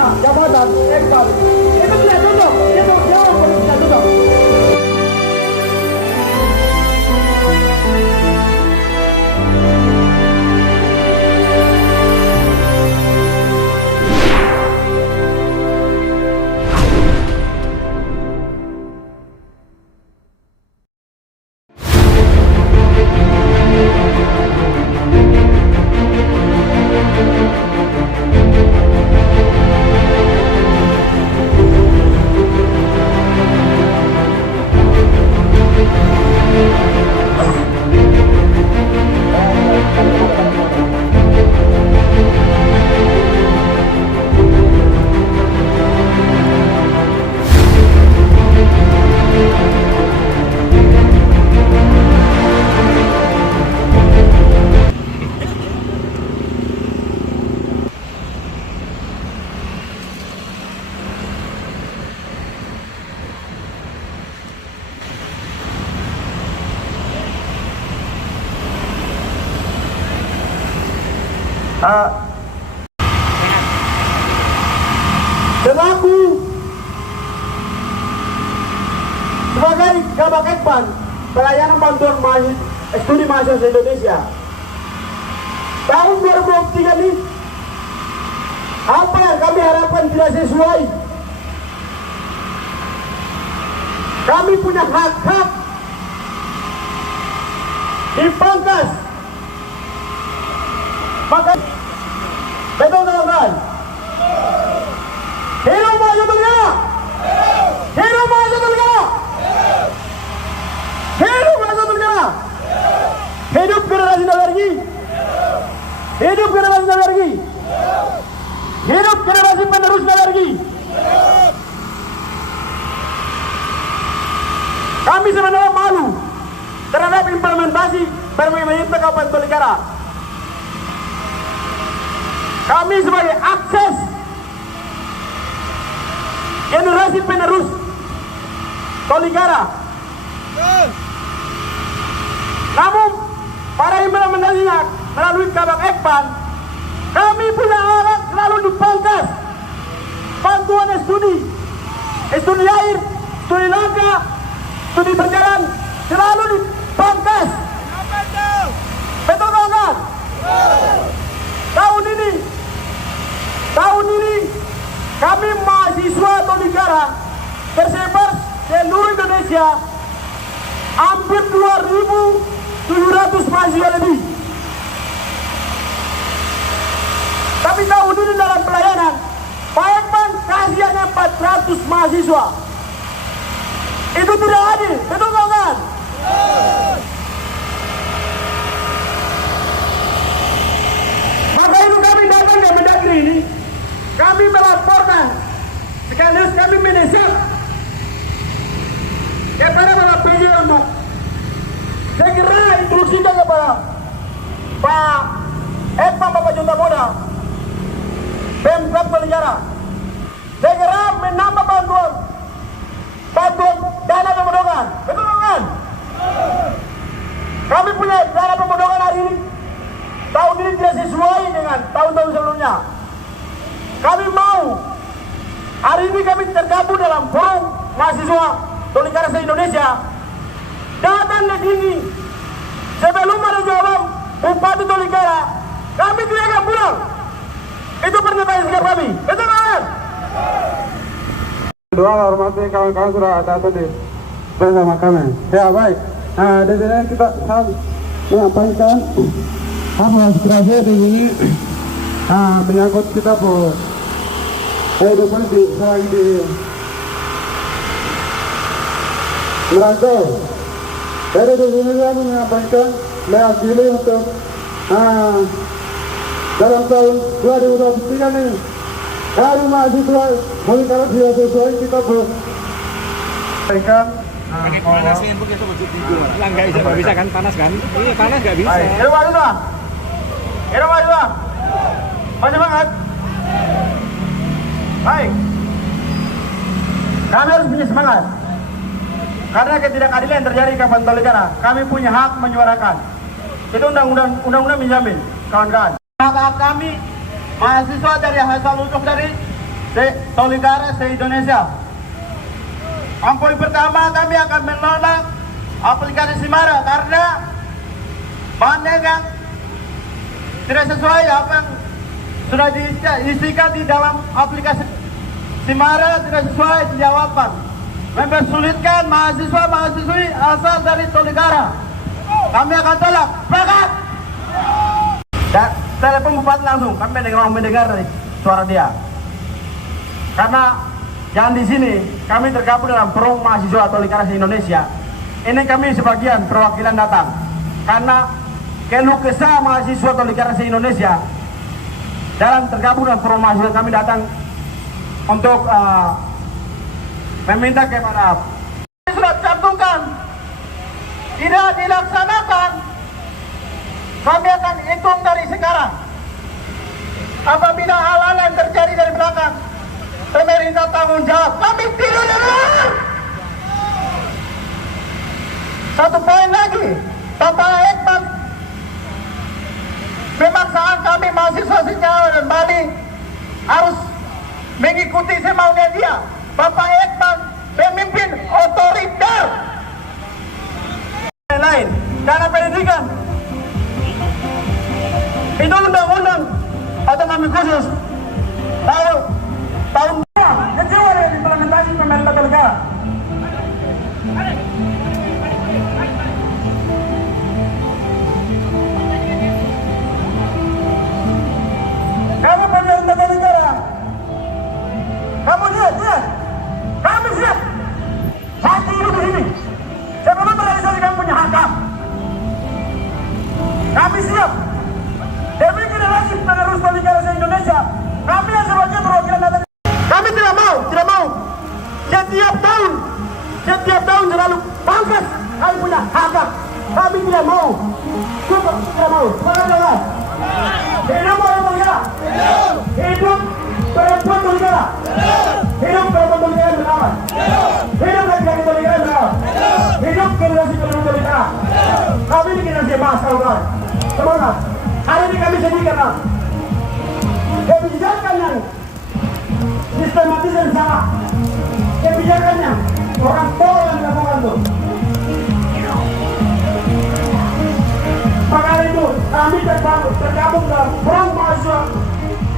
punya jabatan ekpan. Itu tidak cocok. Dia jawab kalau tidak cocok. Selaku sebagai Kabak Ekpan Pelayanan Bantuan Studi Mahasiswa Indonesia tahun 2023 ini, apa yang kami harapkan tidak sesuai. Kami punya hak-hak dipangkas, maka betul teman-teman. Hidup Mahasiswa Negara! Hidup Mahasiswa Negara! Hidup Mahasiswa Negara! Hidup generasi Nagargi! Hidup generasi Nagargi! Hidup generasi penerus Nagargi! Kami sebenarnya malu terhadap implementasi pemerintah Kabupaten Tolikara. Kami sebagai akses generasi penerus Tolikara. Namun para implementasinya melalui Kabak Ekpan, kami punya hak selalu dipangkas. Bantuan studi air, studi langka, studi berjalan selalu dipangkas. Betul kan? Tahun ini kami mahasiswa Tolikara tersebar seluruh Indonesia, hampir 2.700 mahasiswa lebih. Tapi tahun ini dalam pelayanan, Pak Ekpan kasih hanya 400 mahasiswa. Itu tidak adil, betul kan? Maka itu kami datang ke Mendagri ini, kami melaporkan, sekaligus kami mendesak kepada para PJ untuk segera instruksikan kepada Pak Ekpan Bapak Junta Moda, Pemkab Tolikara, segera menambah bantuan dana pemotongan. Betul kan? Kami punya dana pemotongan hari ini. Tahun ini tidak sesuai dengan tahun-tahun sebelumnya. Kami mau hari ini kami tergabung dalam forum mahasiswa Tolikara se-Indonesia. Datang ke sini sebelum ada jawaban Bupati Tolikara, kami tidak akan pulang. Itu pernyataan sikap kami. Betul kan? Doa hormati kawan-kawan sudah ada tadi bersama kami. Ya baik. Nah, di sini kita menyampaikan apa aspirasi di sini. Menyangkut kita bu kehidupan di merantau. Jadi di sini kami menyampaikan mewakili untuk dalam tahun 2023 ini kami mahasiswa Tolikara tidak sesuai kita sampaikan. Panasin begitu lah, nggak bisa kan, panas kan? Ini panas nggak bisa. Hidup mahasiswa, hidup mahasiswa, masih semangat. Baik, kami harus punya semangat karena ketidakadilan yang terjadi di Kabupaten Tolikara. Kami punya hak menyuarakan. Itu undang-undang menjamin, kawan-kawan. Hak kami mahasiswa dari asal usul dari Tolikara se-Indonesia. Yang poin pertama, kami akan menolak aplikasi Simara karena banyak yang tidak sesuai apa yang sudah diisikan di dalam aplikasi Simara, tidak sesuai jawaban, mempersulitkan mahasiswa-mahasiswi asal dari Tolikara. Kami akan tolak. Sepakat? Dan telepon bupati langsung, kami mendengar dari suara dia. Karena yang di sini kami tergabung dalam Forum Mahasiswa Tolikara se-Indonesia. Ini kami sebagian perwakilan datang karena keluh kesah mahasiswa Tolikara se-Indonesia dalam tergabung dalam Forum Mahasiswa. Kami datang untuk meminta kepada surat cantumkan tidak dilaksanakan, kami akan hitung dari sekarang. Apabila hal-hal yang terjadi dari belakang, pemerintah tanggung jawab. Kami tidak dengar. Satu poin lagi, Bapak Ekman, pemaksaan kami mahasiswa se-Jawa dan Bali harus mengikuti semaunya dia. Bapak Ekman pemimpin otoriter. Lain karena pendidikan itu undang-undang otonomi khusus tahun kecewa dari implementasi pemerintah Tolikara. Kamu pemerintah Tolikara, kamu lihat, kami siap mati hidup di sini sebelum merealisasi kamu punya hak. Kami siap demi generasi penerus Tolikara se-Indonesia. Kami yang sebagai perwakilan data. Kami tidak mau setiap tahun selalu pangkas kami punya hak. Kami tidak mau. Cukup, tidak mau. Semangat. Hidup orang Tolikara. Hidup perempuan Tolikara. Hidup perempuan Tolikara bernama. Hidup laki-laki Tolikara bernama. Hidup generasi penerus Tolikara. Kami ini generasi emas, kawan-kawan. Semangat. Hari ini kami sedih karena kebijakan yang sistematis dan salah. Kebijakannya orang tua yang dilakukan itu. Maka itu kami tergabung dalam Forum Mahasiswa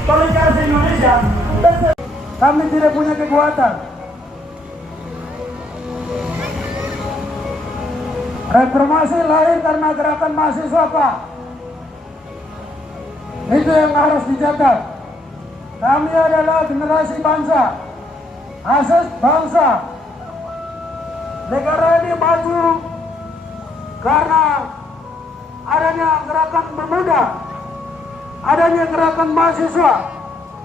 Tolikara se-Indonesia. Kami tidak punya kekuatan. Reformasi lahir karena gerakan mahasiswa, Pak. Itu yang harus dijaga. Kami adalah generasi bangsa, asas bangsa. Negara ini maju karena adanya gerakan pemuda, adanya gerakan mahasiswa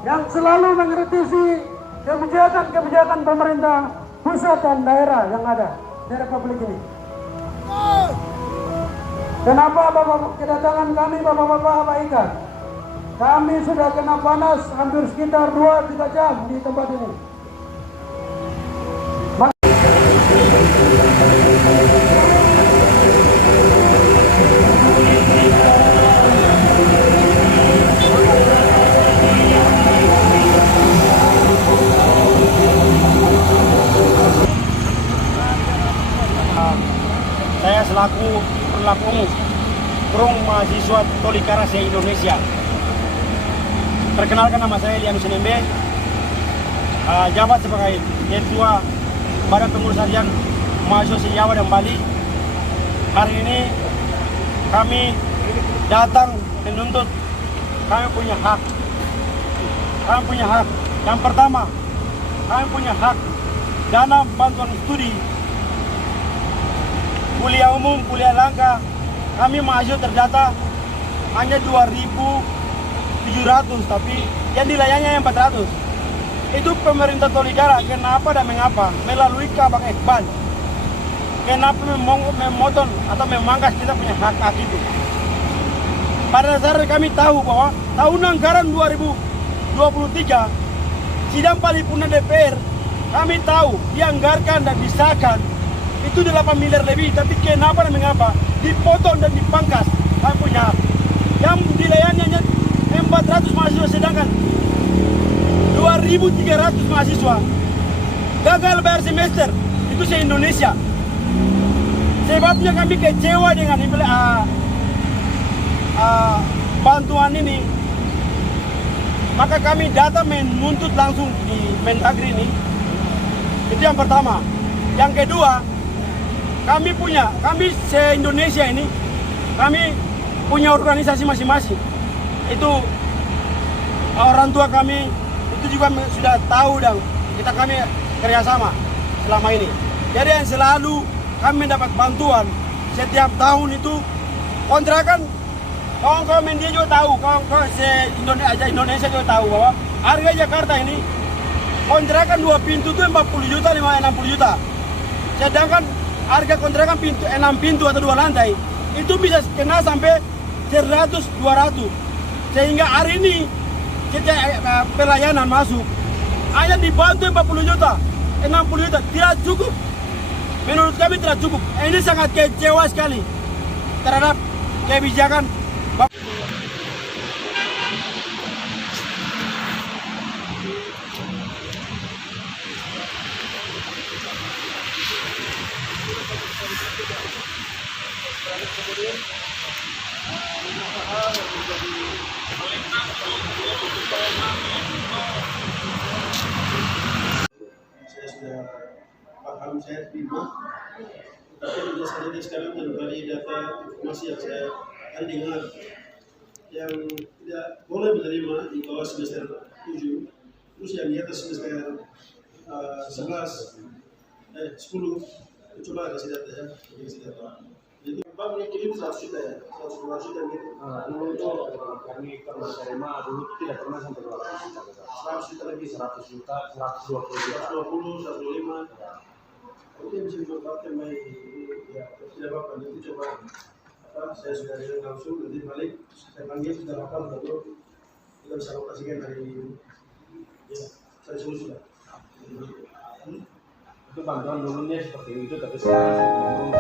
yang selalu mengkritisi kebijakan-kebijakan pemerintah pusat dan daerah yang ada di Republik ini. Kenapa kedatangan kami Bapak-Bapak abaikan? Kami sudah kena panas hampir sekitar 2-3 jam di tempat ini. Saya selaku pelaku Forum Mahasiswa Tolikara se-Indonesia. Perkenalkan, nama saya Liam Senembe, jabat sebagai Ketua Badan Pengurus Harian Mahasiswa se-Jawa dan Bali. Hari ini kami datang menuntut kami punya hak. Kami punya hak. Yang pertama, kami punya hak dana bantuan studi kuliah umum, kuliah langka. Kami mahasiswa terdata hanya 2.700, tapi yang dilayani yang 400. Itu pemerintah Tolikara kenapa dan mengapa melalui Kabak Ekban, kenapa memotong atau memangkas kita punya hak itu. Pada dasarnya kami tahu bahwa tahun anggaran 2023 sidang paripurna DPR kami tahu dianggarkan dan disahkan itu 8 miliar lebih, tapi kenapa dan mengapa dipotong dan dipangkas kami punya hak. Yang dilayani hanya 400 mahasiswa, sedangkan 2.300 mahasiswa gagal bayar semester itu se-Indonesia. Sebabnya kami kecewa dengan bantuan ini. Maka kami datang menuntut langsung di Mendagri ini. Itu yang pertama. Yang kedua, kami se-Indonesia ini, kami punya organisasi masing-masing. Itu orang tua kami itu juga sudah tahu dan kami kerjasama selama ini. Jadi yang selalu kami mendapat bantuan setiap tahun itu kontrakan. Kawan-kawan media juga tahu, kawan-kawan Indonesia juga tahu bahwa harga Jakarta ini kontrakan 2 pintu itu 40 juta, 60 juta. Sedangkan harga kontrakan 6 pintu atau 2 lantai itu bisa kena sampai 100-200. Sehingga hari ini setiap pelayanan masuk hanya dibantu 40 juta, 60 juta, tidak cukup. Menurut kami tidak cukup. Ini sangat kecewa sekali terhadap kebijakan saya sudah paham, saya terima. Tapi biasanya sekarang dari data informasi yang saya dengar, yang tidak boleh menerima di bawah semester 7, terus yang di atas semester 10, coba kasih data ya, kasih data. Jadi Pak mengirim 100 juta ya, 100 juta gitu. Dulu itu kami pernah terima, dulu tidak pernah sampai 200 juta. 100 juta lebih, 100 juta, 120 juta. 120, 125. Mungkin bisa dimanfaatkan baik, ya tidak apa-apa. Nanti coba saya sudah dengar langsung, nanti balik saya panggil sudah hafal betul, kita bisa operasikan hari ini. Ya, saya sudah. Itu bantuan dulunya seperti itu, tapi sekarang saya belum